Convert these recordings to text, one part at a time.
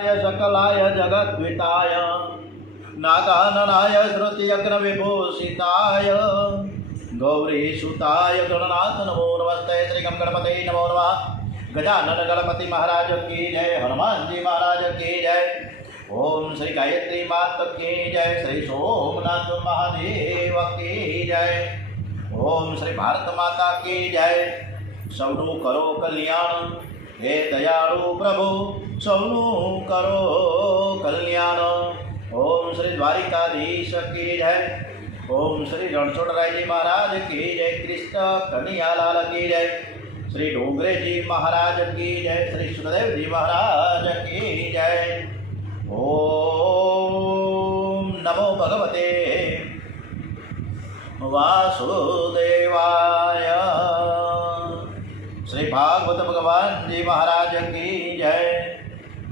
सकलाय जगद्विताय नागाननाय श्रुतियज्ञविभूषिताय गौरीसुताय गणनाथ नमो नमस्ते। श्री गणपते नमो नमः। गजानन गणपति महाराज की जय। हनुमान जी महाराज की जय। ओम श्री गायत्री माता की जय। श्री सोमनाथ महादेव की जय। ओम श्री भारत माता की जय। सौनु करो कल्याण हे दयाळु प्रभु सौनु करो कल्याण। ओम श्री द्वारिकाधीश की जय। ओम श्री रणछोड़राय जी महाराज की जय। कृष्ण कन्हैयालाल की जय। श्री डोंगरे जी महाराज की जय। श्री सुखदेव जी महाराज की जय। ओम नमो भगवते वासुदेवाय। श्री भागवत भगवान जी महाराज की जय।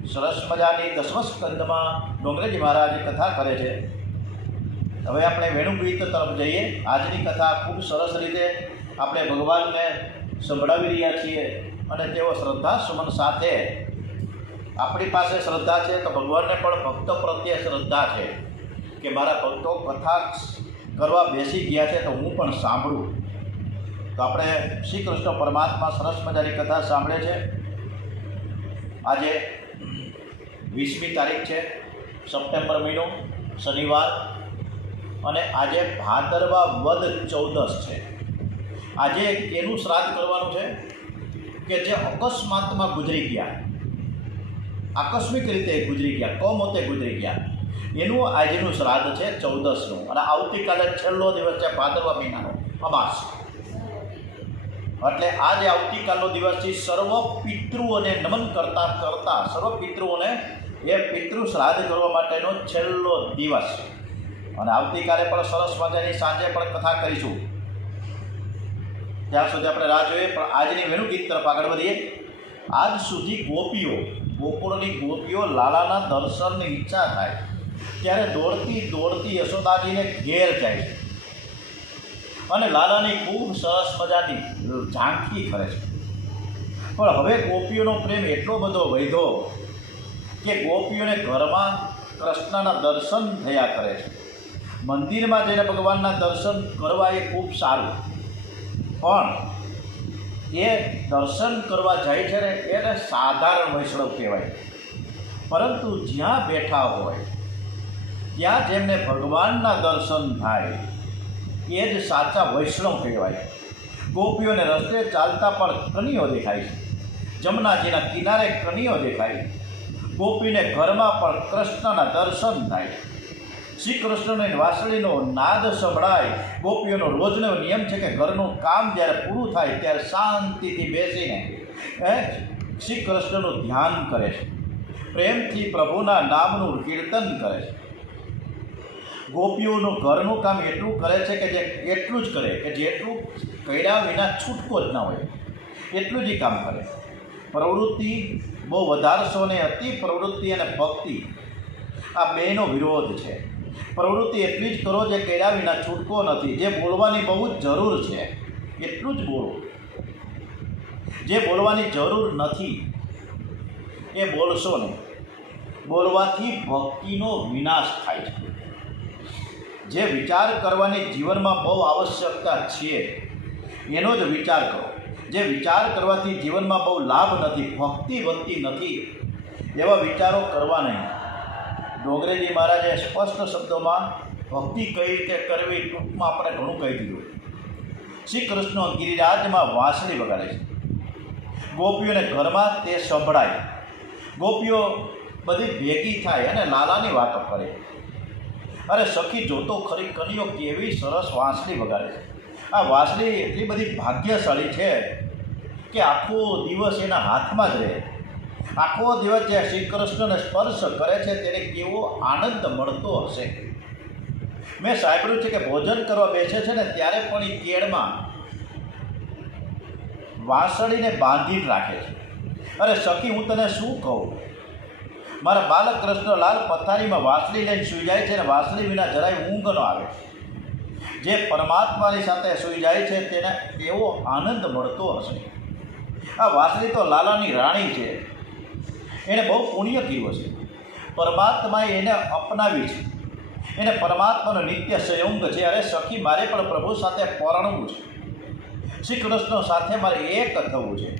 सरस मजानी 10મા સ્કંદમાં ડોંગરેજી મહારાજ કથા કરે છે। હવે આપણે વેણુગીત તરફ જઈએ। આજની કથા ખૂબ સરસ રીતે આપણે ભગવાનને સંભળાવી રહ્યા છીએ અને તેઓ શ્રદ્ધા સુમન સાથે આપણી પાસે શ્રદ્ધા છે તો ભગવાનને પણ ભક્તો પ્રત્યે શ્રદ્ધા છે કે મારા ભક્તો કથા કરવા બેસી ગયા છે તો હું પણ સાંભળું। તો આપણે શ્રી કૃષ્ણ પરમાત્મા સરસ મજાની કથા સાંભળે છે। આજે 20મી તારીખ છે, સપ્ટેમ્બર મહિનો, શનિવાર, અને આજે ભાદરવા વદ 14 છે। આજે એનું શ્રાદ્ધ કરવાનું છે કે જે અકસ્માતમાં ગુજરી ગયા, આકસ્મિક રીતે ગુજરી ગયા, કમોતે ગુજરી ગયા, એનું આજનું શ્રાદ્ધ છે 14નું। અને આવતીકાલે છેલ્લો દિવસ છે ભાદરવા મહિનાનો અમાસ। એટલે આજે આવતીકાલનો દિવસથી સર્વ પિતૃઓને નમન કરતા કરતા સર્વ પિતૃઓને એ પિતૃ શ્રાદ્ધ કરવા માટેનો છેલ્લો દિવસ। અને આવતીકાલે પણ સરસ મજાની સાંજે પણ કથા કરીશું। ત્યાં સુધી આપણે રાહ જોઈએ। પણ આજની વેણુગીત તરફ આગળ વધીએ। આજ સુધી ગોપીઓ, ગોકુળની ગોપીઓ લાલાના દર્શનની ઈચ્છા થાય ત્યારે દોડતી દોડતી યશોદાજીને ઘેર જાય છે અને લાલાની ખૂબ સરસ મજાની ઝાંખી કરે છે। પણ હવે ગોપીઓનો પ્રેમ એટલો બધો વધ્યો કે ગોપીઓને ઘરમાં કૃષ્ણના દર્શન થયા કરે છે। મંદિરમાં જઈને ભગવાનના દર્શન કરવા એ ખૂબ સારું, પણ એ દર્શન કરવા જાય છે ને એને સાધારણ વૈષ્ણવ કહેવાય। પરંતુ જ્યાં બેઠા હોય ત્યાં જેમને ભગવાનના દર્શન થાય એ જ સાચા વૈષ્ણવ કહેવાય। ગોપીઓને રસ્તે ચાલતા પણ કનીઓ દેખાય છે, જમનાજીના કિનારે કનીઓ દેખાય, ગોપીને ઘરમાં પણ કૃષ્ણના દર્શન થાય। શ્રી કૃષ્ણની વાંસળીનો નાદ સંભળાય। ગોપીઓનો રોજનો નિયમ છે કે ઘરનું કામ જ્યારે પૂરું થાય ત્યારે શાંતિથી બેસીને શ્રી કૃષ્ણનું ધ્યાન કરે છે, પ્રેમથી પ્રભુના નામનું કીર્તન કરે છે। ગોપીઓનું ઘરનું કામ એટલું કરે છે કે જે એટલું જ કરે કે જેટલું કર્યા વિના છૂટકો જ ના હોય એટલું જ કામ કરે। પ્રવૃત્તિ બહુ વધારશો ને અતિ પ્રવૃત્તિ અને ભક્તિ આ બેનો વિરોધ છે। પ્રવૃત્તિ એટલી જ કરો જે કર્યા વિના છૂટકો નથી। જે બોલવાની બહુ જ જરૂર છે એટલું જ બોલો, જે બોલવાની જરૂર નથી એ બોલશો નહીં। બોલવાથી ભક્તિનો વિનાશ થાય છે। જે વિચાર કરવાની જીવનમાં બહુ આવશ્યકતા છે એનો જ વિચાર કરો। જે વિચાર કરવાથી જીવનમાં બહુ લાભ નથી, ભક્તિ વધતી નથી, એવા વિચારો કરવા નહીં। ડોંગરેજી મહારાજે સ્પષ્ટ શબ્દોમાં ભક્તિ કઈ રીતે કરવી ટૂંકમાં આપણે ઘણું કહી દીધું। શ્રી કૃષ્ણ ગિરિરાજમાં વાંસળી વગાડે છે, ગોપીઓને ઘરમાં તે સંભળાય। ગોપીઓ બધી ભેગી થાય અને લાલાની વાતો કરે। અરે સખી જોતો ખરી કનીઓ કેવી સરસ વાંસળી વગાડે છે। આ વાંસળી એટલી બધી ભાગ્યશાળી છે કે આખો દિવસ એના હાથમાં જ રહે। આખો દિવસ જે શ્રી કૃષ્ણને સ્પર્શ કરે છે તેને કેવો આનંદ મળતો હશે। મેં સાંભળ્યું છે કે ભોજન કરવા બેસે છે ને ત્યારે પણ એ કેળમાં વાંસળીને બાંધીને રાખે છે। અરે સખી હું તને શું કહું, મારા બાલકૃષ્ણ લાલ પથારીમાં વાંસળી લઈને સૂઈ જાય છે અને વાંસળી વિના જરાય ઊંઘ ન આવે। જે પરમાત્માની સાથે સૂઈ જાય છે તેને કેવો આનંદ મળતો હશે। આ વાંસળી તો લાલાની રાણી છે। એણે બહુ પુણ્ય કર્યું છે, પરમાત્માએ એને અપનાવી છે, એને પરમાત્માનો નિત્ય સંયોગ છે. અરે સખી, મારે પણ પ્રભુ સાથે પરણવું છે, શ્રી કૃષ્ણ સાથે મારે એક થવું છે.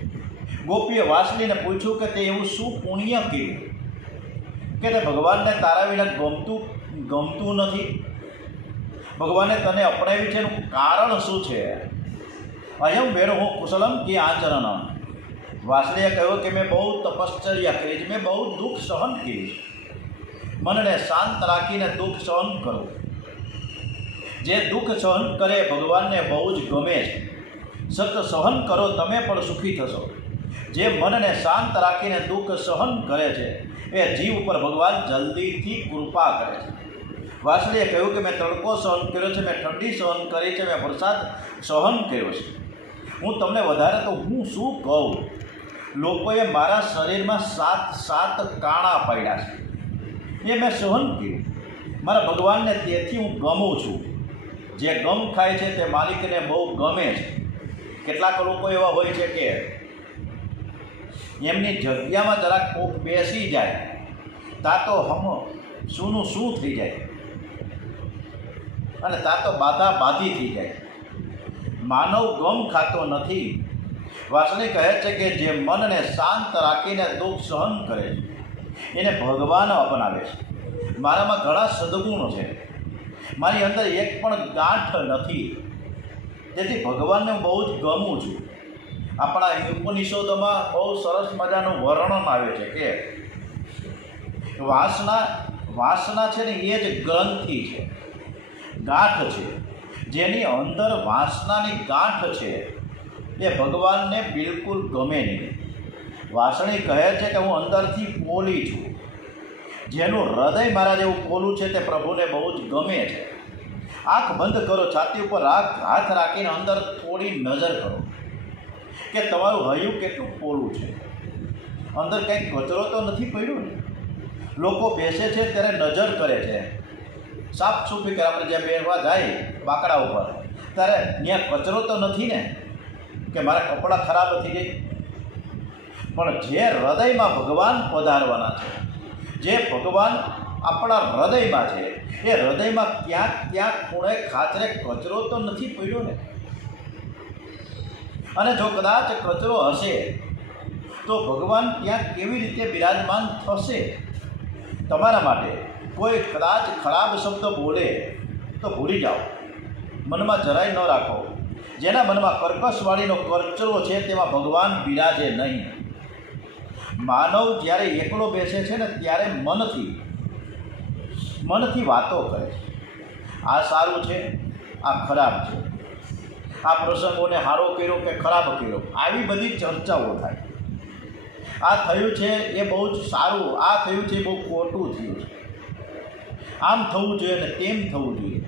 ગોપીએ વાસળીને પૂછ્યું કે તે એવું શું પુણ્ય કર્યું કે તે ભગવાનને તારા વિના ગમતું નથી? ભગવાને તને અપનાવી છે, એનું કારણ શું છે? અયમ વેણુ હું કુશલમ કે આચરણ. વાસળીએ કહ્યું કે મેં બહુ તપશ્ચર્યા કરી છે, મેં બહુ દુઃખ સહન કર્યું છે. મનને શાંત રાખીને દુઃખ સહન કરો. જે દુઃખ સહન કરે ભગવાનને બહુ જ ગમે છે. સત સહન કરો, તમે પણ સુખી થશો. જે મનને શાંત રાખીને દુઃખ સહન કરે છે એ જીવ ઉપર ભગવાન જલ્દીથી કૃપા કરે છે. વાસળીએ કહ્યું કે મેં તડકો સહન કર્યો છે, મેં ઠંડી સહન કરી છે, મેં વરસાદ સહન કર્યો છે. હું તમને વધારે તો હું શું કહું? લોકોએ મારા શરીરમાં 7 કાણા પાડ્યા છે, એ મેં સહન કર્યું. મારા ભગવાનને તેથી હું ગમું છું. જે ગમ ખાય છે તે માલિકને બહુ ગમે છે. કેટલાક લોકો એવા હોય છે કે એમની જગ્યામાં જરાક કોક બેસી જાય તા તો શુંનું શું થઈ જાય અને તા તો બાધી થઈ જાય. માનવ ગમ ખાતો નથી. વાસળી કહે છે કે જે મનને શાંત રાખીને દુઃખ સહન કરે છે એને ભગવાન અપનાવે છે. મારામાં ઘણા સદગુણો છે, મારી અંદર એક પણ ગાંઠ નથી, તેથી ભગવાનને બહુ જ ગમું છું. આપણા ઉપનિષદોમાં બહુ સરસ મજાનું વર્ણન આવે છે કે વાસના છે ને એ જ ગ્રંથિ છે, ગાંઠ છે. જેની અંદર વાસનાની ગાંઠ છે એ ભગવાનને બિલકુલ ગમે નહીં. વાસળી કહે છે કે હું અંદરથી પોલી છું. જેનું હૃદય મારા જેવું પોલું છે તે પ્રભુને બહુ જ ગમે છે. આંખ બંધ કરો, છાતી ઉપર હાથ રાખીને અંદર થોડી નજર કરો કે તમારું હૈયું કેટલું પોલું છે. અંદર કંઈક કચરો તો નથી પડ્યો ને? લોકો બેસે છે ત્યારે નજર કરે છે, સાફ સૂફી કરે. આપણે જ્યાં બેસવા જાય બાકડા ઉપર ત્યારે ત્યાં કચરો તો નથી ને કે મારા કપડાં ખરાબ થઈ જાય? પણ જે હૃદયમાં ભગવાન પધારવાના છે, જે ભગવાન આપણા હૃદયમાં છે, એ હૃદયમાં ક્યાંક ખૂણે ખાચરે કચરો તો નથી પડ્યો ને? અને જો કદાચ કચરો હશે તો ભગવાન ત્યાં કેવી રીતે બિરાજમાન થશે? તમારા માટે કોઈ કદાચ ખરાબ શબ્દ બોલે તો ભૂલી જાઓ, મનમાં જરાય ન રાખો. જેના મનમાં કર્કશવાળીનો કચરો છે તેમાં ભગવાન બિરાજે નહીં. માનવ જ્યારે એકલો બેસે છે ને ત્યારે મનથી વાતો કરે છે. આ સારું છે, આ ખરાબ છે, આ પ્રસંગોને સારો કર્યો કે ખરાબ કર્યો, આવી બધી ચર્ચાઓ થાય. આ થયું છે એ બહુ જ સારું, આ થયું છે એ બહુ ખોટું થયું છે, આમ થવું જોઈએ ને તેમ થવું જોઈએ.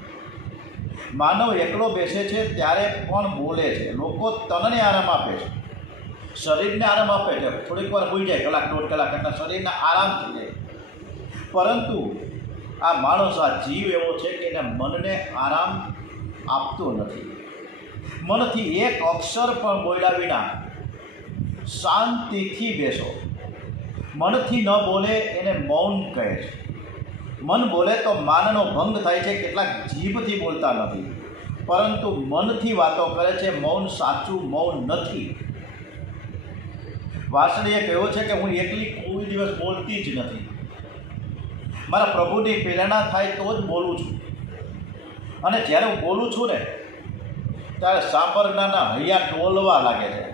માનવ એકલો બેસે છે ત્યારે પણ બોલે છે. લોકો તનને આરામ આપે છે, શરીરને આરામ આપે છે. થોડીક વાર હોઈ જાય, કલાક 1.5 કલાક એટલે શરીરને આરામ થઈ જાય. પરંતુ આ માણસ, આ જીવ એવો છે કે એને મનને આરામ આપતો નથી. મનથી એક અક્ષર પણ બોલ્યા વિના શાંતિથી બેસો. મનથી ન બોલે એને મૌન કહે છે. મન બોલે તો માનનો ભંગ થાય છે. કેટલાક જીભથી બોલતા નથી પરંતુ મનથી વાતો કરે છે. મૌન સાચું મૌન નથી. વાસળીએ કહ્યું છે કે હું એકલી કોઈ દિવસ બોલતી જ નથી. મારા પ્રભુની પ્રેરણા થાય તો જ બોલું છું. અને જ્યારે હું બોલું છું ને ત્યારે સાંભળનારના હૈયા ડોલવા લાગે છે,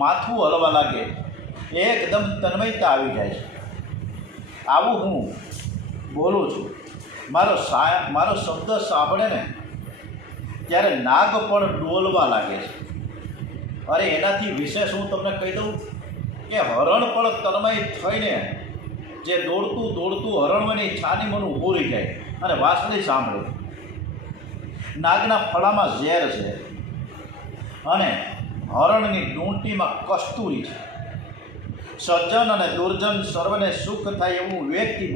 માથું હલવા લાગે, એકદમ તન્મયતા આવી જાય છે. આવું હું બોલું છું. મારો શબ્દ સાંભળે ને ત્યારે નાગ પણ ડોલવા લાગે છે. અરે એનાથી વિશેષ હું તમને કહી દઉં કે હરણ પણ તન્મય થઈને જે દોડતું હરણવાની છાની મન ઊભું રહી જાય અને વાસળી સાંભળે. નાગના ફળામાં ઝેર છે અને હરણની ડૂંટીમાં કસ્તુરી છે. સજ્જન અને દુર્જન સર્વને સુખ થાય એવું વિવેકથી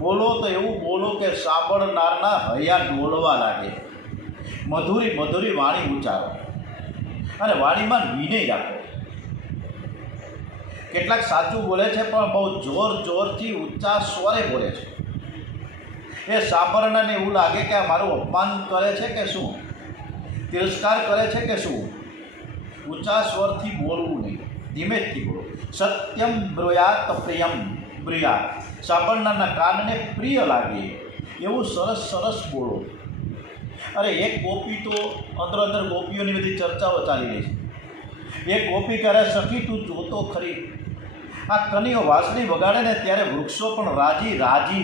બોલો તો એવું બોલો કે સાંભળનારના હૈયા ડોલવા લાગે. મધુરી વાણી ઉચ્ચારો અને વાણીમાં વિનય રાખો. કેટલાક સાચું બોલે છે પણ બહુ જોરથી ઊંચા સ્વરે બોલે છે. એ સાંભળનારને એવું લાગે કે આ મારું અપમાન કરે છે કે શું, તિરસ્કાર કરે છે કે શું. ઊંચા સ્વરથી બોલવું નહીં, ધીમેથી બોલો. સત્યમ બ્રુયાત પ્રિયમ બ્રુયાત, સાંભળનારના કાનને પ્રિય લાગે એવું સરસ બોલો. અરે એક ગોપી તો અંદર ગોપીઓની બધી ચર્ચાઓ ચાલી રહી છે. એક ગોપી કહે, સખી તું જોતો ખરી, આ કનીઓ વાંસળી વગાડે ને ત્યારે વૃક્ષો પણ રાજી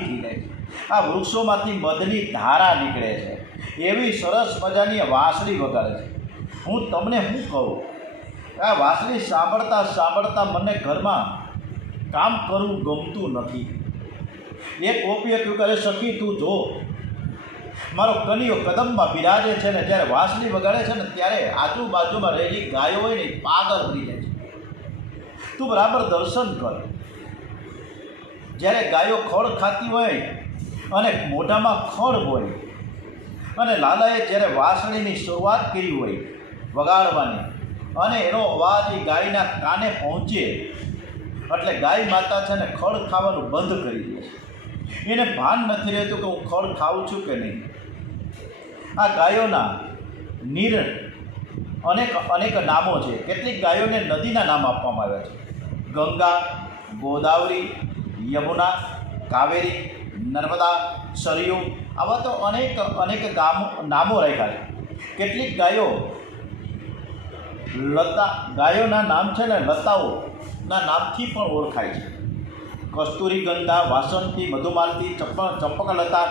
થઈ જાય છે. આ વૃક્ષોમાંથી મધની ધારા નીકળે છે, એવી સરસ મજાની વાંસળી વગાડે છે. હું તમને શું કહું, આ વાંસળી સાંભળતા મને ઘરમાં કામ કરવું ગમતું નથી. એક ગોપીએ કહ્યું કરે, સખી તું જો, મારો કનીઓ કદમમાં બિરાજે છે ને જ્યારે વાંસળી વગાડે છે ને ત્યારે આજુબાજુમાં રહેલી ગાયો હોય ને પાગલ બની જાય છે. તું બરાબર દર્શન કર. જ્યારે ગાયો ખડ ખાતી હોય અને મોઢામાં ખડ હોય અને લાલાએ જ્યારે વાંસળીની શરૂઆત કરી હોય વગાડવાની અને એનો અવાજ એ ગાયના કાને પહોંચે એટલે ગાય માતા છે ને ખડ ખાવાનું બંધ કરી દે છે. એને ભાન નથી રહેતું કે હું ખડ ખાઉં છું કે નહીં. આ ગાયોના અનેક નામો છે. કેટલીક ગાયોને નદીના નામ આપવામાં આવ્યા છે. ગંગા, ગોદાવરી, યમુના, કાવેરી, નર્મદા, સરયુ, આવા તો અનેક નામો રાખ્યા છે. કેટલીક ગાયોના નામ છે ને લતાઓના નામથી પણ ઓળખાય છે. કસ્તુરી ગંધા, વાસંતી, મધુમાલતી, ચંપકલતા,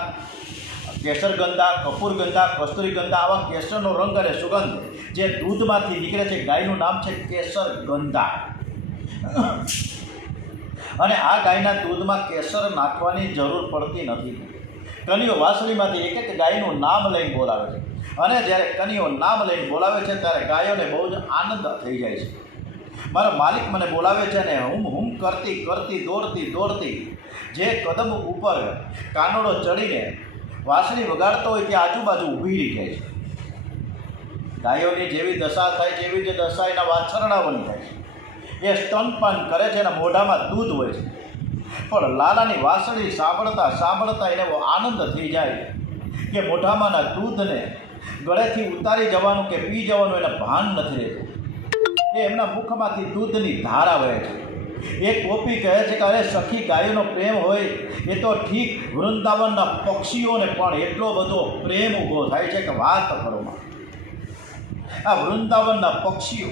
કેસરગંધા, કપૂરગંધા, કસ્તુરીગંધા, આવા કેસરનો રંગ અને સુગંધ જે દૂધમાંથી નીકળે છે, ગાયનું નામ છે કેસરગંધા. અને આ ગાયના દૂધમાં કેસર નાખવાની જરૂર પડતી નથી. કનીઓ વાંસળીમાંથી એક ગાયનું નામ લઈને બોલાવે છે અને જ્યારે કનીઓ નામ લઈને બોલાવે છે ત્યારે ગાયોને બહુ જ આનંદ થઈ જાય છે. મારો માલિક મને બોલાવે છે અને હુમ કરતી દોડતી જે કદમ ઉપર કાનોડો ચડીને વાંસળી વગાડતો હોય ત્યાં આજુબાજુ ઊભી રહી જાય છે. ગાયોની જેવી દશા થાય છે એવી જ દશા એના વાછરડાઓની થાય છે. એ સ્તનપાન કરે છે અને મોઢામાં દૂધ હોય છે. પણ લાલાની વાંસળી સાંભળતા એને એવો આનંદ થઈ જાય કે મોઢામાંના દૂધને ગળેથી ઉતારી જવાનું કે પી જવાનું એને ભાન નથી રહેતું. એ એમના મુખમાંથી દૂધની ધારા વહે છે. એક ગોપી કહે છે કે અરે સખી, ગાયોનો પ્રેમ હોય એ તો ઠીક, વૃંદાવનના પક્ષીઓને પણ એટલો બધો પ્રેમ ઊભો થાય છે કે વાત કરોમાં. આ વૃંદાવનના પક્ષીઓ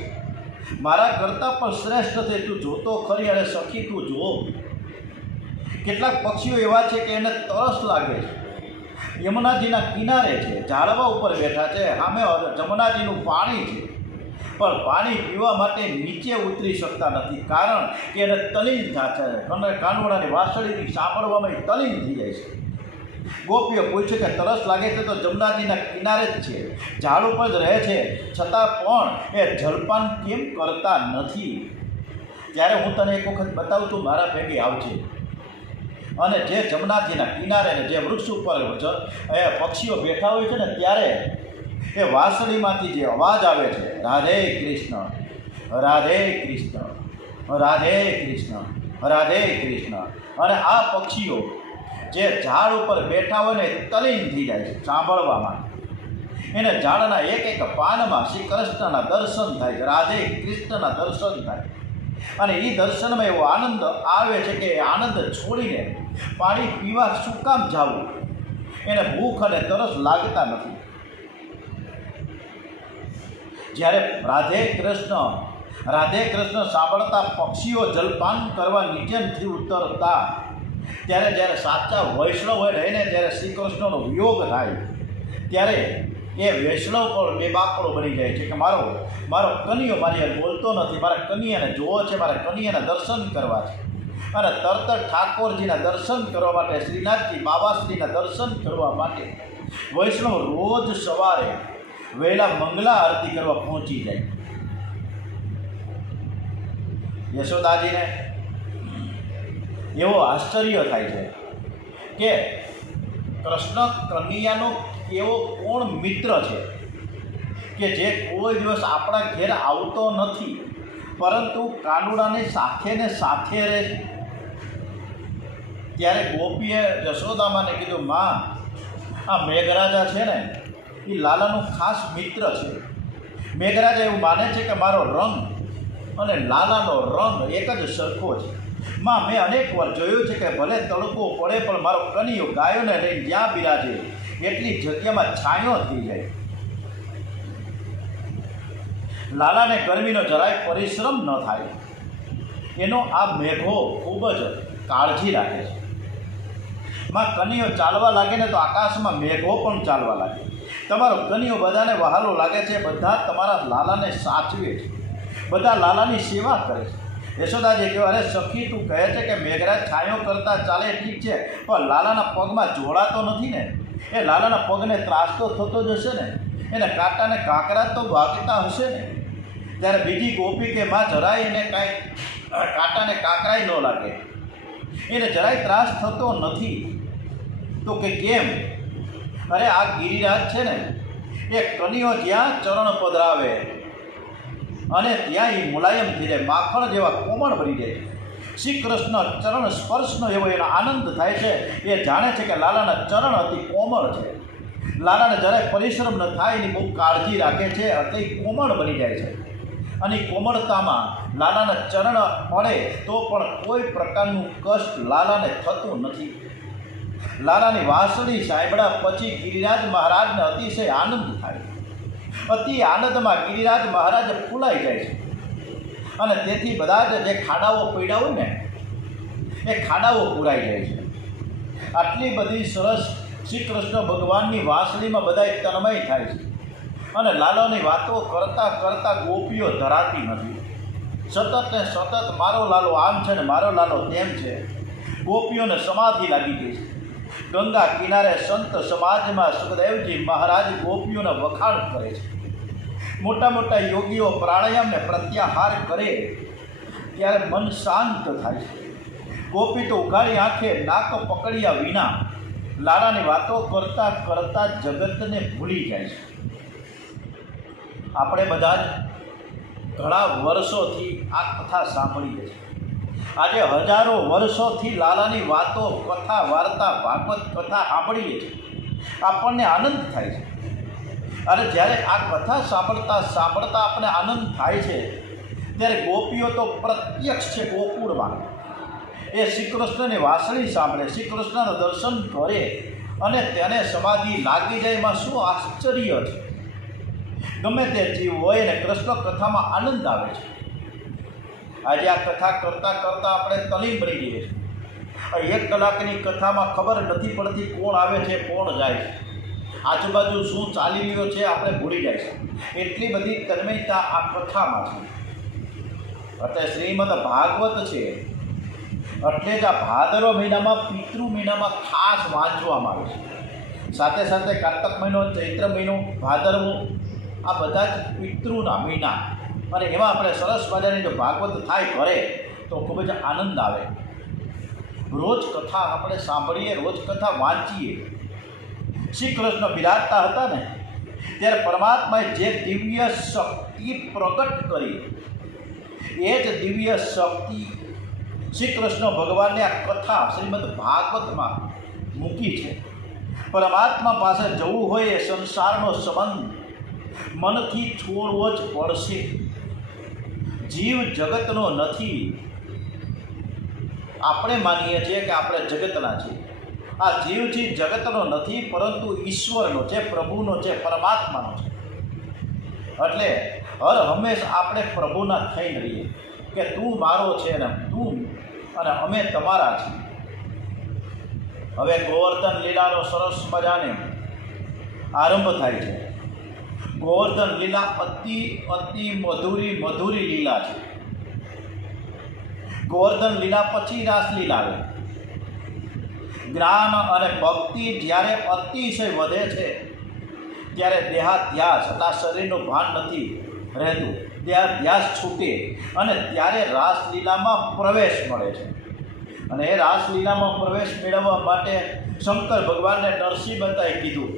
મારા કરતાં પણ શ્રેષ્ઠ છે. તું જોતો ખરી. અરે સખી તું જુઓ, કેટલાક પક્ષીઓ એવા છે કે એને તરસ લાગે છે. યમુનાજીના કિનારે છે, ઝાડવા ઉપર બેઠા છે, સામે જમુનાજીનું પાણી છે, પણ પાણી પીવા માટે નીચે ઉતરી શકતા નથી, કારણ કે એને તલીન થાય છે. કાનોડાની વાંસળીની સાંભળવામાં તલીન થઈ જાય છે. ગોપીઓ પૂછ્યું કે તરસ લાગે છે તો જમુનાજીના કિનારે જ છે, ઝાડ ઉપર જ રહે છે, છતાં પણ એ જલપાન કેમ કરતા નથી? ત્યારે હું તને એક વખત બતાવું, તું મારા ભેગી આવજે. અને જે જમુનાજીના કિનારે ને જે વૃક્ષ ઉપર પક્ષીઓ બેઠા હોય છે ને ત્યારે એ વાંસળીમાંથી જે અવાજ આવે છે, રાધે કૃષ્ણ, રાધે કૃષ્ણ, રાધે કૃષ્ણ, રાધે કૃષ્ણ. અને આ પક્ષીઓ જે ઝાડ ઉપર બેઠા હોય ને તલીન થઈ જાય છે સાંભળવામાં. એને ઝાડના એક પાનમાં શ્રી કૃષ્ણના દર્શન થાય છે, રાધે કૃષ્ણના દર્શન થાય. અને એ દર્શનમાં એવો આનંદ આવે છે કે એ આનંદ છોડીને પાણી પીવા શું કામ જવું? એને ભૂખ અને તરસ લાગતા નથી. જ્યારે રાધે કૃષ્ણ સાંભળતા પક્ષીઓ જલપાન કરવા નીચેથી ઉતરતા, ત્યારે જ્યારે સાચા વૈષ્ણવ રહીને જ્યારે શ્રી કૃષ્ણનો વિયોગ થાય ત્યારે એ વૈષ્ણવ પણ બેબાકડો બની જાય છે કે મારો કનૈયો મારી યાર બોલતો નથી, મારા કનૈયાને જોવો છે, મારા કનૈયાના દર્શન કરવા છે. અને તરત ઠાકોરજીના દર્શન કરવા માટે, શ્રીનાથજી બાબાશ્રીના દર્શન કરવા માટે વૈષ્ણવ રોજ સવારે વહેલા મંગલા આરતી કરવા પહોંચી જાય. યશોદાજીને એવો આશ્ચર્ય થાય છે કે કૃષ્ણ કનૈયાનો એવો કોણ મિત્ર છે કે જે કોઈ દિવસ આપણા ઘેર આવતો નથી પરંતુ કાનુડાની સાથે ને સાથે રહે છે. ત્યારે ગોપીએ યશોદામાને કીધું, માં, આ મેઘરાજા છે ને એ લાલાનું ખાસ મિત્ર છે. મેઘરાજા એવું માને છે કે મારો રંગ અને લાલાનો રંગ એક જ સરખો છે. માં, મેં અનેક વાર જોયું છે કે ભલે તડકો પડે પણ મારો કનિયો ગાયોને લઈને જ્યાં બિરાજે એટલી જગ્યામાં છાંયો થઈ જાય. લાલાને ગરમીનો જરાય પરિશ્રમ ન થાય. એનો આ મેઘો ખૂબ જ કાળજી રાખે છે. માં, કનિયો ચાલવા લાગે ને તો આકાશમાં મેઘો પણ ચાલવા લાગે. તમારો કનિયો બધાને વહાલો લાગે છે. બધા તમારા લાલાને સાચવે છે. બધા લાલાની સેવા કરે છે. યશોદાજી કહે, અરે સખી, તું કહે છે કે મેઘરાજ છાંયો કરતાં ચાલે ઠીક છે, પણ લાલાના પગમાં જોડાતો નથી ને. એ લાલાના પગને ત્રાસ તો થતો જ હશે ને. એને કાંટાને કાંકરા તો વાગતા હશે ને. ત્યારે બીજી ગોપી કે, માં, જરાય એને કાંઈ કાંટાને કાંકરાય ન લાગે, એને જરાય ત્રાસ થતો નથી. તો કે કેમ? અરે આ ગિરિરાજ છે ને, એ કનિયો જ્યાં ચરણ પધરાવે અને ત્યાં એ મુલાયમ થઈ જાય, માખણ જેવા કોમળ બની જાય. શ્રી કૃષ્ણ ચરણ સ્પર્શનો એવો એનો આનંદ થાય છે. એ જાણે છે કે લાલાના ચરણ અતિ કોમળ છે. લાલાને જરાય પરિશ્રમ ન થાય એની બહુ કાળજી રાખે છે. અતિ કોમળ બની જાય છે. અને કોમળતામાં લાલાના ચરણ પડે તો પણ કોઈ પ્રકારનું કષ્ટ લાલાને થતું નથી. લાલાની વાંસળી સાંભળ્યા પછી ગિરિરાજ મહારાજને અતિશય આનંદ થાય. અતિ આનંદમાં ગિરિરાજ મહારાજ ફૂલાઈ જાય છે. અને તેથી બધા જ જે ખાડાઓ પડ્યા હોય ને એ ખાડાઓ પૂરાઈ જાય છે. આટલી બધી સરસ શ્રી કૃષ્ણ ભગવાનની વાંસળીમાં બધા તન્મય થાય છે. અને લાલાની વાતો કરતાં કરતાં ગોપીઓ ધરાતી નથી. સતત ને સતત મારો લાલો આમ છે ને મારો લાલો તેમ છે. ગોપીઓને સમાધિ લાગી ગઈ છે. ગંગા કિનારે સંત સમાજમાં સુખદેવજી મહારાજ ગોપીઓના વખાણ કરે છે. મોટા મોટા યોગીઓ પ્રાણાયામને પ્રત્યાહાર કરે ત્યારે મન શાંત થાય છે. ગોપી તો ઉઘાડી આંખે નાક પકડ્યા વિના લાલાની વાતો કરતાં કરતાં જગતને ભૂલી જાય છે. આપણે બધા જ ઘણા વર્ષોથી આ કથા સાંભળીએ છીએ. આજે હજારો વર્ષોથી લાલાની વાતો, કથા, વાર્તા, ભાગવત કથા સાંભળીએ છીએ. આપણને આનંદ થાય છે. અને જ્યારે આ કથા સાંભળતા સાંભળતા આપણને આનંદ થાય છે ત્યારે ગોપીઓ તો પ્રત્યક્ષ છે ગોકુળમાં. એ શ્રી કૃષ્ણની વાંસળી સાંભળે, શ્રી કૃષ્ણના દર્શન કરે અને તેને સમાધિ લાગી જાય. એમાં શું આશ્ચર્ય છે! ગમે તે જીવ હોય ને કૃષ્ણ કથામાં આનંદ આવે છે. આજે આ કથા કરતાં કરતાં આપણે તલીન બની જઈએ છીએ. 1 કલાકની કથામાં ખબર નથી પડતી કોણ આવે છે કોણ જાય છે, આજુબાજુ શું ચાલી રહ્યો છે આપણે ભૂલી જાય છે. એટલી બધી તન્મયતા આ કથામાં છે. એટલે શ્રીમદ ભાગવત છે એટલે જ આ ભાદરવા મહિનામાં પિતૃ મહિનામાં ખાસ વાંચવામાં આવે છે. સાથે સાથે કાર્તક મહિનો, ચૈત્ર મહિનો, ભાદરવો, આ બધા જ પિતૃના મહિના. અને એમાં આપણે સરસ મજાની જો ભાગવત થાય ઘરે તો ખૂબ જ આનંદ આવે. રોજ કથા આપણે સાંભળીએ, રોજ કથા વાંચીએ. શ્રી કૃષ્ણ બિરાજતા હતા ને ત્યારે પરમાત્માએ જે દિવ્ય શક્તિ પ્રગટ કરી એ જ દિવ્ય શક્તિ શ્રી કૃષ્ણ ભગવાનને આ કથા શ્રીમદ ભાગવતમાં મૂકી છે. પરમાત્મા પાસે જવું હોય એ સંસારનો સંબંધ મનથી છોડવો જ પડશે. જીવ જગતનો નથી. આપણે માનીએ છીએ કે આપણે જગતના છીએ. આ જીવ છે જગતનો નથી, પરંતુ ઈશ્વરનો છે, પ્રભુનો છે, પરમાત્માનો છે. એટલે હર હંમેશ આપણે પ્રભુના થઈને રહીએ કે તું મારો છે ને તું અને અમે તમારા છીએ. હવે ગોવર્ધન લીલાનો સરસ મજાને આરંભ થાય છે. ગોવર્ધન લીલા અતિ અતિ મધુરી લીલા છે. ગોવર્ધન લીલા પછી રાસલીલા આવે. જ્ઞાન અને ભક્તિ જ્યારે અતિશય વધે છે ત્યારે દેહાધ્યાસ એટલે શરીરનું ભાન નથી રહેતું, દેહાધ્યાસ છૂટે અને ત્યારે રાસલીલામાં પ્રવેશ મળે છે. અને એ રાસલીલામાં પ્રવેશ મેળવવા માટે શંકર ભગવાનને નરસિંહ મહેતાએ કીધું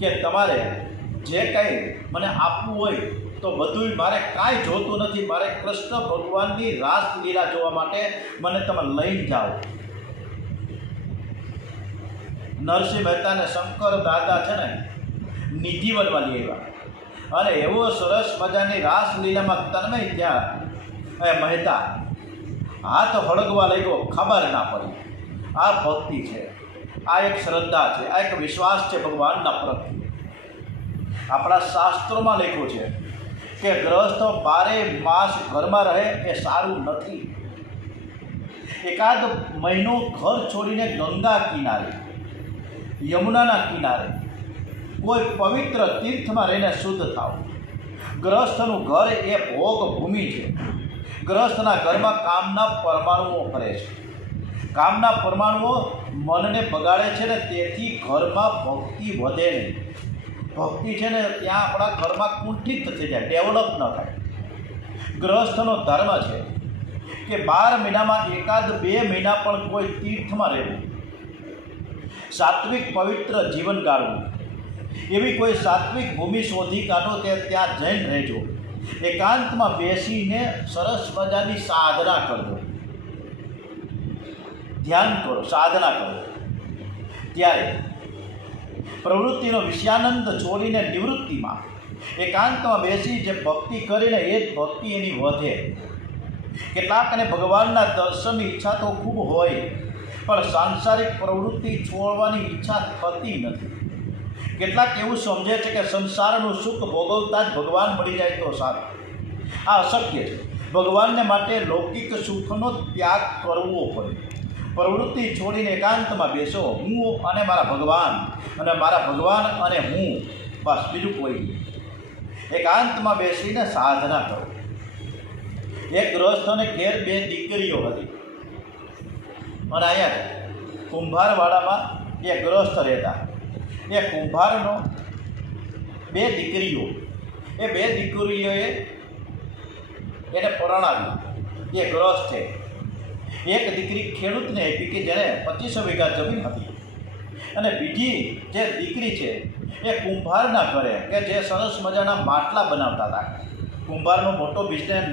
કે તમારે જે કંઈ મને આપવું હોય તો બધુંય મારે કાંઈ જોતું નથી, મારે કૃષ્ણ ભગવાનની રાસલીલા જોવા માટે મને તમે લઈને જાઓ. નરસિંહ મહેતા ને શંકર દાદા છે ને નિધિ બનવા લઈ આવ્યા અને એવો સરસ મજાની રાસલીલામાં તન્મય ત્યાં મહેતા હાથ હળગવા લાગ્યો, ખબર ના પડી. આ ભક્તિ છે, આ એક શ્રદ્ધા છે, આ એક વિશ્વાસ છે ભગવાનના પ્રત્યે. આપણા શાસ્ત્રોમાં લખ્યું છે કે ગ્રહસ્થ 12 માસ ઘરમાં રહે એ સારું નથી. એકાદ મહિનો ઘર છોડીને ગંગા કિનારે, યમુનાના કિનારે કોઈ પવિત્ર તીર્થમાં રહીને શુદ્ધ થાવ. ગ્રહસ્થનું ઘર એ ભોગ ભૂમિ છે. ગ્રહસ્થના ઘરમાં કામના પરમાણુઓ ફરે છે. કામના પરમાણુઓ મનને બગાડે છે ને તેથી ઘરમાં ભક્તિ વધે નહીં. ભક્તિ છે ને ત્યાં આપણા ઘરમાં કુંઠિત થઈ જાય, ડેવલપ ન થાય. ગ્રહસ્થનો ધર્મ છે કે 12 મહિનામાં એકાદ 2 મહિના પણ કોઈ તીર્થમાં રહેવું, સાત્વિક પવિત્ર જીવન ગાળવું. એવી કોઈ સાત્વિક ભૂમિ શોધી કાઢો તે ત્યાં જઈને રહેજો. એકાંતમાં બેસીને સરસ મજાની સાધના કરજો, ધ્યાન કરો, સાધના કરો. ત્યારે પ્રવૃત્તિનો વિષયાનંદ છોડીને નિવૃત્તિમાં એકાંતમાં બેસી જે ભક્તિ કરીને એ જ ભક્તિ એની વધે. કેટલાકને ભગવાનના દર્શનની ઈચ્છા તો ખૂબ હોય પણ સાંસારિક પ્રવૃત્તિ છોડવાની ઈચ્છા થતી નથી. કેટલાક એવું સમજે છે કે સંસારનું સુખ ભોગવતા જ ભગવાન મળી જાય તો સારું. આ અશક્ય છે. ભગવાનને માટે લૌકિક સુખનો ત્યાગ કરવો પડે. પ્રવૃત્તિ છોડીને એકાંતમાં બેસો, હું અને મારા ભગવાન, અને મારા ભગવાન અને હું, બસ બીજું કોઈ નહીં. એકાંતમાં બેસીને સાધના કરો. એક ગૃહસ્થને ઘેર 2 દીકરીઓ હતી અને અહીંયા કુંભારવાડામાં એ ગૃહસ્થ રહેતા. એ કુંભારનો 2 દીકરીઓ, એ 2 દીકરીઓએ એને પરણાવી. એ ગૃહસ્થ છે. એક દીકરી ખેડૂતને આપી કે જેને 25 વીઘા જમીન હતી અને બીજી જે દીકરી છે એ કુંભારના ઘરે કે જે સરસ મજાના માટલા બનાવતા હતા. કુંભારનો મોટો બિઝનેસ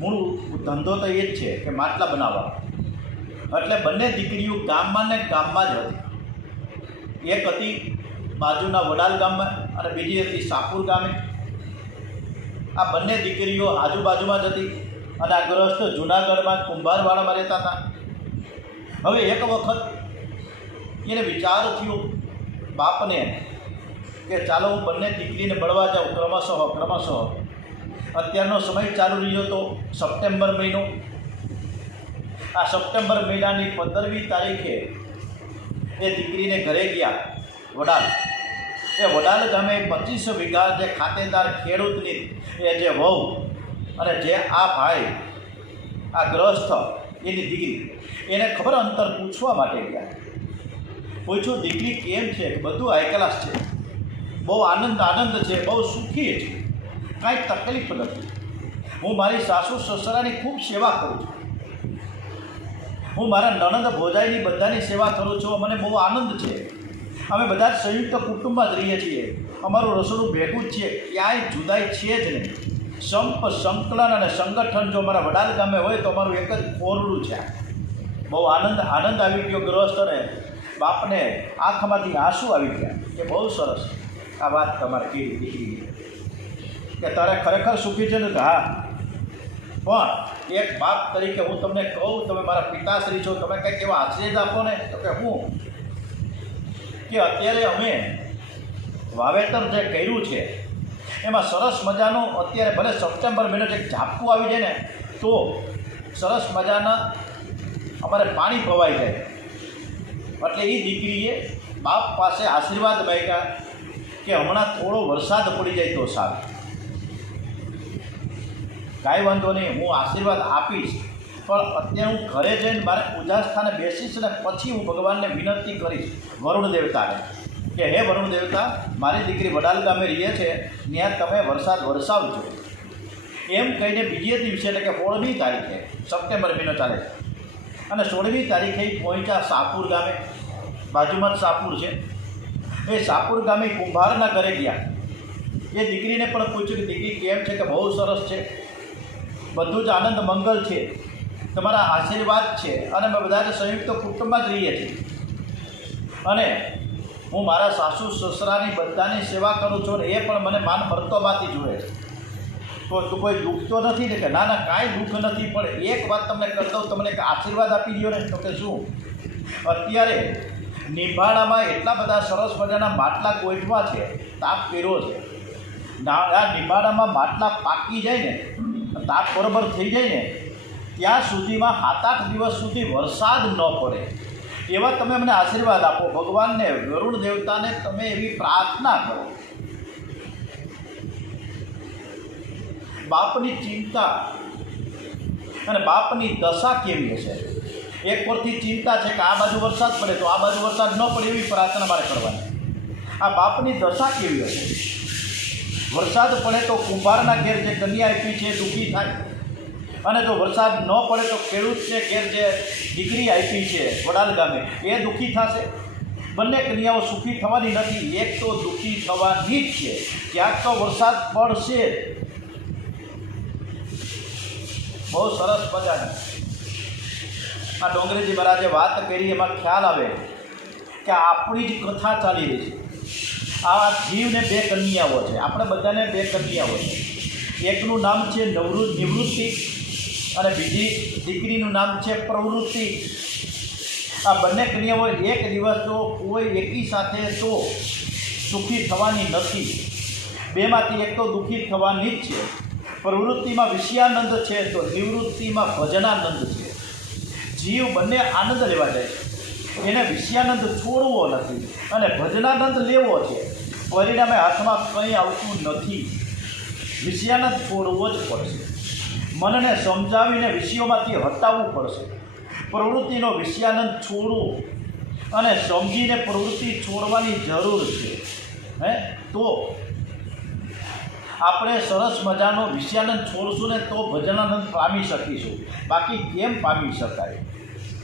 મૂળ ધંધો તો એ જ છે કે માટલા બનાવવા. એટલે બંને દીકરીઓ ગામમાં ને ગામમાં જ હતી. એક હતી બાજુના વડાલ ગામમાં અને બીજી હતી સાપુર ગામે. આ બંને દીકરીઓ આજુબાજુમાં જ હતી અને આ ગ્રસ્ત જૂનાગઢમાં કુંભારવાડામાં રહેતા હતા. હવે એક વખત એને વિચાર થયો બાપને કે ચાલો હું બંને દીકરીને મળવા જાઉં ક્રમશઃ. અત્યારનો સમય ચાલુ રહ્યો તો સપ્ટેમ્બર મહિનો. આ સપ્ટેમ્બર મહિનાની 15મી તારીખે એ દીકરીને ઘરે ગયા વડાલ. એ વડાલ ગામે 25 વીઘા જે ખાતેદાર ખેડૂતની એ જે વહુ અને જે આ ભાઈ આ ગ્રસ્થ એની દીકરી, એને ખબર અંતર પૂછવા માટે ગયા. પૂછ્યું દીકરી કેમ છે? બધું હાઈ ક્લાસ છે, બહુ આનંદ છે, બહુ સુખી છે, કાંઈ તકલીફ નથી. હું મારી સાસુ સસરાની ખૂબ સેવા કરું છું. હું મારા નણંદ ભોજાઈની બધાની સેવા કરું છું. મને બહુ આનંદ છે. અમે બધા જ સંયુક્ત કુટુંબમાં જ રહીએ છીએ. અમારું રસોડું ભેગું જ છે, ક્યાંય જુદાઈ છે જ નહીં. સંકલન અને સંગઠન જો અમારા વડાલ ગામે હોય તો અમારું એક જ ખોરડું છે. બહુ આનંદ આવી ગયો ગૃહસ્થને. બાપને આંખમાંથી આંસુ આવી ગયા કે બહુ સરસ આ વાત તમારે કેવી દીકરી કે તારે ખરેખર સુખી છે ને? હા, પણ એક બાપ તરીકે હું તમને કહું, તમે મારા પિતાશ્રી છો, તમે કંઈક એવા આશીર્વાદ આપો ને. તો કે હું કે અત્યારે અમે વાવેતર જે કર્યું છે એમાં સરસ મજાનું અત્યારે ભલે સપ્ટેમ્બર મહિનો જે ઝાપટું આવી જાય ને તો સરસ મજાના અમારે પાણી પવાઈ જાય. એટલે એ દીકરીએ બાપ પાસે આશીર્વાદ માંગ્યા કે હમણાં થોડો વરસાદ પડી જાય તો સારું. કાંઈ વાંધો નહીં, હું આશીર્વાદ આપીશ, પણ અત્યારે હું ઘરે જઈને મારે પૂજા સ્થાને બેસીશ ને પછી હું ભગવાનને વિનંતી કરીશ વરુણ દેવતાને કે હે વરુણ દેવતા, મારી દીકરી વડાલ ગામે રહીએ છે, ત્યાં તમે વરસાદ વરસાવજો. એમ કહીને બીજે દિવસે એટલે કે 16મી તારીખે સપ્ટેમ્બર મહિનો ચાલે છે અને 16મી તારીખે પહોંચ્યા સાપુર ગામે. બાજુમાં જ સાપુર છે. એ સાપુર ગામે કુંભારના ઘરે ગયા એ દીકરીને પણ પૂછ્યું કે દીકરી કેમ છે, કે બહુ સરસ છે, બધું જ આનંદ મંગલ છે, તમારા આશીર્વાદ છે, અને અમે બધા જ સંયુક્ત કુટુંબમાં જ રહીએ છીએ, અને હું મારા સાસુ સસરાની બધાની સેવા કરું છું, અને એ પણ મને માન મર્તબાથી જુએ છે. તો કોઈ દુઃખ તો નથી ને? કે ના ના, કાંઈ દુઃખ નથી, પણ એક વાત તમને કરી દઉં, તમને એક આશીર્વાદ આપી દો ને. તો કે શું? અત્યારે નિંબાળામાં એટલા બધા સરસ મજાના માટલા ગોઠવા છે, તાપ કર્યો છે, આ નિંબાળામાં માટલા પાકી જાય ને, તાપ બરોબર થઈ જાય ને, ત્યાં સુધીમાં 7-8 દિવસ સુધી વરસાદ ન પડે એવા તમે મને આશીર્વાદ આપો. ભગવાનને, વરુણ દેવતાને તમે એવી પ્રાર્થના કરો. બાપની ચિંતા અને બાપની દશા કેવી હશે? એક પરથી ચિંતા છે કે આ બાજુ વરસાદ પડે તો આ બાજુ વરસાદ ન પડે, એવી પ્રાર્થના મારે કરવાની. આ બાપની દશા કેવી હશે? વરસાદ પડે તો કુંભારના ઘેર જે કન્યા આપી છે દુઃખી થાય, અને જો વરસાદ ન પડે તો ખેડૂતને ઘેર જે દીકરી આપી છે વડાલ ગામે એ દુઃખી થશે. બંને કન્યાઓ સુખી થવાની નથી, એક તો દુઃખી થવાની જ છે. ક્યાંક તો વરસાદ પડશે. બહુ સરસ મજાની આ ડોંગરેજી મહારાજે વાત કરી, એમાં ખ્યાલ આવે કે આપણી જ કથા ચાલી રહી છે. આ જીવને 2 કન્યાઓ છે, આપણે બધાને 2 કન્યાઓ છે. એકનું નામ છે નિવૃત્તિ અને બીજી દીકરીનું નામ છે પ્રવૃત્તિ. આ બંને કન્યાઓ એક દિવસ તો કોઈ એકી સાથે તો દુઃખી થવાની નથી. બેમાંથી એક તો દુઃખી થવાની જ છે. પ્રવૃત્તિમાં વિષયાનંદ છે તો નિવૃત્તિમાં ભજનાનંદ છે. જીવ બંને આનંદ લેવા જાય છે, એને વિષયાનંદ છોડવો નથી અને ભજનાનંદ લેવો છે. પરિણામે હાથમાં કંઈ આવતું નથી. વિષયાનંદ છોડવો જ પડશે. મનને સમજાવીને વિષયોમાંથી હટાવવું પડશે. પ્રવૃત્તિનો વિષયાનંદ છોડવો અને સમજીને પ્રવૃત્તિ છોડવાની જરૂર છે. તો આપણે સરસ મજાનો વિષયાનંદ છોડશું ને તો ભજનાનંદ પામી શકીશું. બાકી કેમ પામી શકાય?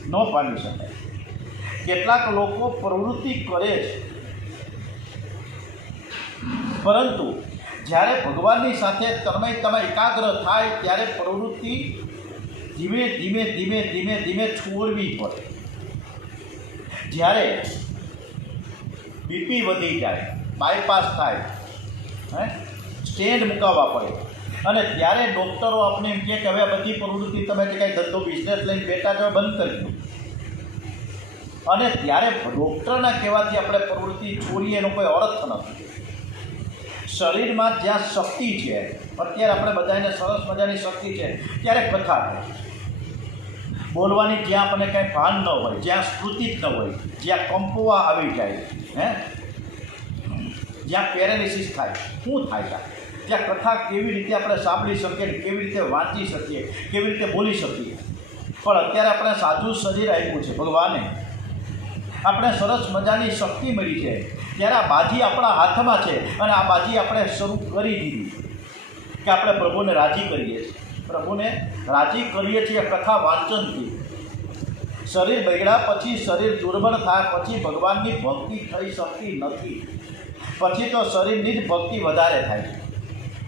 ન પામી શકાય. કેટલાક લોકો પ્રવૃત્તિ કરે છે, પરંતુ જ્યારે ભગવાનની સાથે તન્મયતામાં એકાગ્ર થાય ત્યારે પ્રવૃત્તિ ધીમે ધીમે ધીમે ધીમે ધીમે છોડવી પડે. જ્યારે બીપી વધી જાય, બાયપાસ થાય, સ્ટેન્ડ મુકાવવા પડે, અને ત્યારે ડૉક્ટરો આપણે એમ કહે કે હવે બધી પ્રવૃત્તિ તમે જે કાંઈ ધંધો બિઝનેસ લઈને બેઠા છો બંધ કરી દો, અને ત્યારે ડૉક્ટરના કહેવાથી આપણે પ્રવૃત્તિ છોડીએ એનો કોઈ અર્થ નથી. શરીરમાં જ્યાં શક્તિ છે, અત્યારે આપણે બધાને સરસ મજાની શક્તિ છે, ત્યારે કથા થાય. બોલવાની જ્યાં આપણને કાંઈ ભાન ન હોય, જ્યાં સ્મૃતિ જ ન હોય, જ્યાં કંપવા આવી જાય, જ્યાં પેરાલિસિસ થાય, શું થાય ત્યાં કથા કેવી રીતે આપણે સાંભળી શકીએ, કેવી રીતે વાંચી શકીએ, કેવી રીતે બોલી શકીએ. પણ અત્યારે આપણે સાજું શરીર આપ્યું છે ભગવાને, આપણે સરસ મજાની શક્તિ મળી છે, ત્યારે આ બાજી આપણા હાથમાં છે, અને આ બાજી આપણે શરૂ કરી દીધી કે આપણે પ્રભુને રાજી કરીએ છીએ. પ્રભુને રાજી કરીએ છીએ કથા વાંચનથી. શરીર બગડ્યા પછી, શરીર દુર્બળ થાય પછી ભગવાનની ભક્તિ થઈ શકતી નથી. પછી તો શરીરની જ ભક્તિ વધારે થાય છે.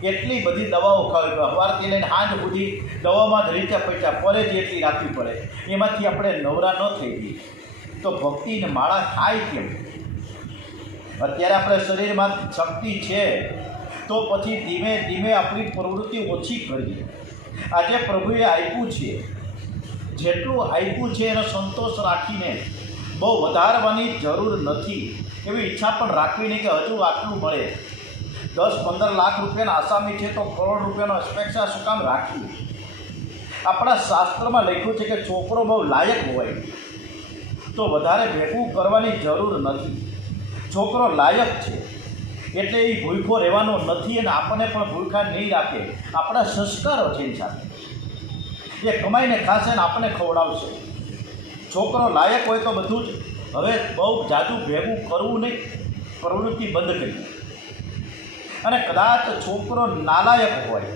કેટલી બધી દવાઓ ખાવી પડે, સવારથી લઈને સાંજ સુધી દવામાં જ રીતે પૈસા પરે જ એટલી રાખવી પડે, એમાંથી આપણે નવરા ન થઈ ગઈ તો ભક્તિને માળા થાય કેમ? અત્યારે આપણે શરીરમાં શક્તિ છે તો પછી ધીમે ધીમે આપણી પ્રવૃત્તિ ઓછી કરીએ. આજે પ્રભુએ આપ્યું છે, જેટલું આપ્યું છે એનો સંતોષ રાખીને બહુ વધારવાની જરૂર નથી. એવી ઈચ્છા પણ રાખવી નહીં કે હજુ આટલું મળે. 10-15 લાખ રૂપિયાના આસામી છે તો કરોડ રૂપિયાનો અપેક્ષા શું કામ રાખવી? આપણા શાસ્ત્રમાં લખ્યું છે કે છોકરો બહુ લાયક હોય તો વધારે ભેગું કરવાની જરૂર નથી. છોકરો લાયક છે એટલે એ ભૂખો રહેવાનો નથી, અને આપણને પણ ભૂખા નહીં રાખે. આપણા સંસ્કારો છે એની સાથે, એ કમાઈને ખાશે ને આપણને ખવડાવશે. છોકરો લાયક હોય તો બધું જ. હવે બહુ જાજુ ભેગું કરવું નહીં, પ્રવૃત્તિ બંધ કરી. અને કદાચ છોકરો નાલાયક હોય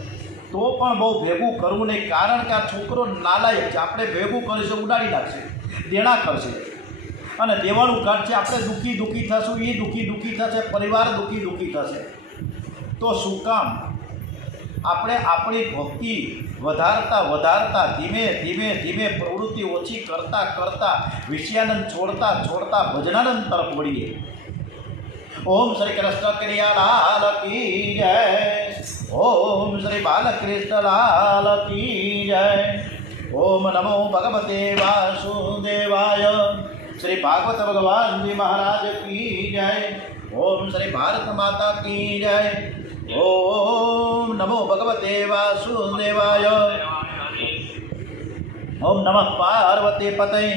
તો પણ બહુ ભેગું કરવું નહીં, કારણ કે આ છોકરો નાલાયક છે. આપણે ભેગું કરીશું ઉડાડી નાખશે, દેણા કરશે અને દેવાળું કાઢશે. આપણે દુઃખી થશું, એ દુઃખી થશે, પરિવાર દુઃખી થશે. તો શું કામ આપણે આપણી ભક્તિ વધારતા ધીમે ધીમે પ્રવૃત્તિ ઓછી કરતા વિષયાનંદ છોડતા ભજનાનંદ તરફ વળીએ. ઓમ શ્રી કૃષ્ણ કનૈયાલાલ કી જય. ઓમ શ્રી બાલકૃષ્ણલાલ કી જય. ઓમ નમો ભગવતે વાસુદેવાય. શ્રી ભાગવત ભગવાનજી મહારાજ કી જય. ઓમ શ્રી ભારત માતા કી જય. ઓમ નમો ભગવતે વાસુદેવાય. ઓમ નમઃ પાર્વતી પતય.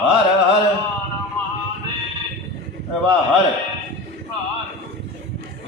હર હર હર.